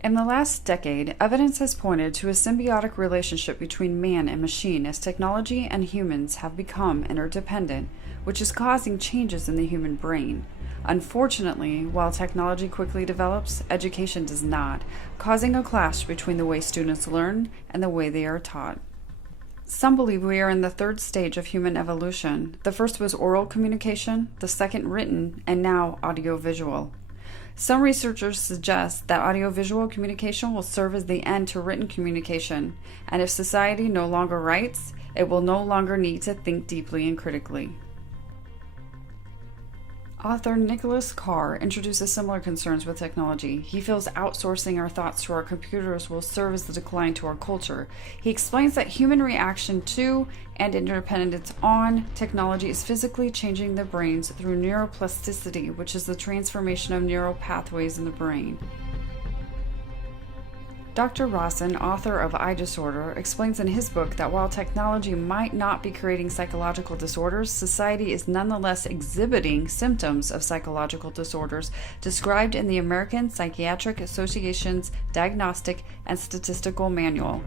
In the last decade, evidence has pointed to a symbiotic relationship between man and machine as technology and humans have become interdependent, which is causing changes in the human brain. Unfortunately, while technology quickly develops, education does not, causing a clash between the way students learn and the way they are taught. Some believe we are in the third stage of human evolution. The first was oral communication, the second written, and now audiovisual. Some researchers suggest that audiovisual communication will serve as the end to written communication, and if society no longer writes, it will no longer need to think deeply and critically. Author Nicholas Carr introduces similar concerns with technology. He feels outsourcing our thoughts to our computers will serve as the decline to our culture. He explains that human reaction to and interdependence on technology is physically changing the brains through neuroplasticity, which is the transformation of neural pathways in the brain. Dr. Rawson, author of I Disorder, explains in his book that while technology might not be creating psychological disorders, society is nonetheless exhibiting symptoms of psychological disorders described in the American Psychiatric Association's Diagnostic and Statistical Manual.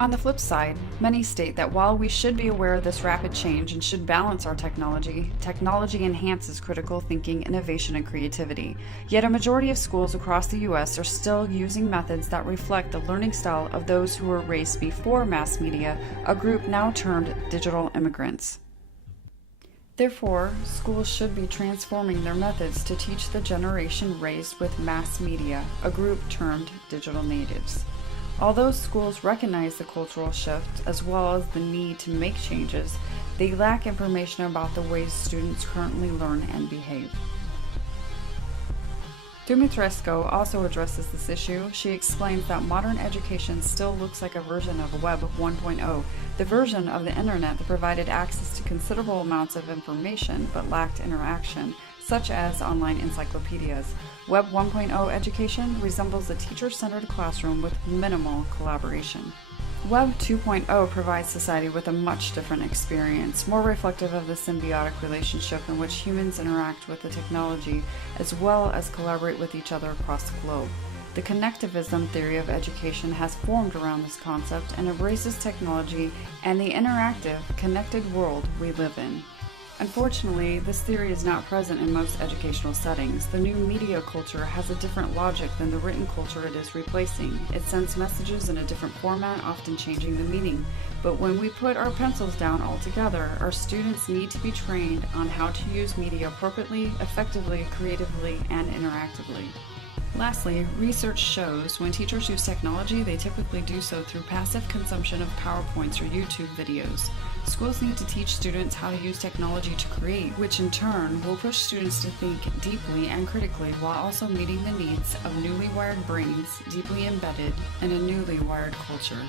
On the flip side, many state that while we should be aware of this rapid change and should balance our technology, technology enhances critical thinking, innovation, and creativity. Yet a majority of schools across the U.S. are still using methods that reflect the learning style of those who were raised before mass media, a group now termed digital immigrants. Therefore, schools should be transforming their methods to teach the generation raised with mass media, a group termed digital natives. Although schools recognize the cultural shift as well as the need to make changes, they lack information about the ways students currently learn and behave. Dumitrescu also addresses this issue. She explains that modern education still looks like a version of Web 1.0, the version of the internet that provided access to considerable amounts of information but lacked interaction, such as online encyclopedias. Web 1.0 education resembles a teacher-centered classroom with minimal collaboration. Web 2.0 provides society with a much different experience, more reflective of the symbiotic relationship in which humans interact with the technology as well as collaborate with each other across the globe. The connectivism theory of education has formed around this concept and embraces technology and the interactive, connected world we live in. Unfortunately, this theory is not present in most educational settings. The new media culture has a different logic than the written culture it is replacing. It sends messages in a different format, often changing the meaning. But when we put our pencils down altogether, our students need to be trained on how to use media appropriately, effectively, creatively, and interactively. Lastly, research shows when teachers use technology, they typically do so through passive consumption of PowerPoints or YouTube videos. Schools need to teach students how to use technology to create, which in turn will push students to think deeply and critically while also meeting the needs of newly wired brains deeply embedded in a newly wired culture.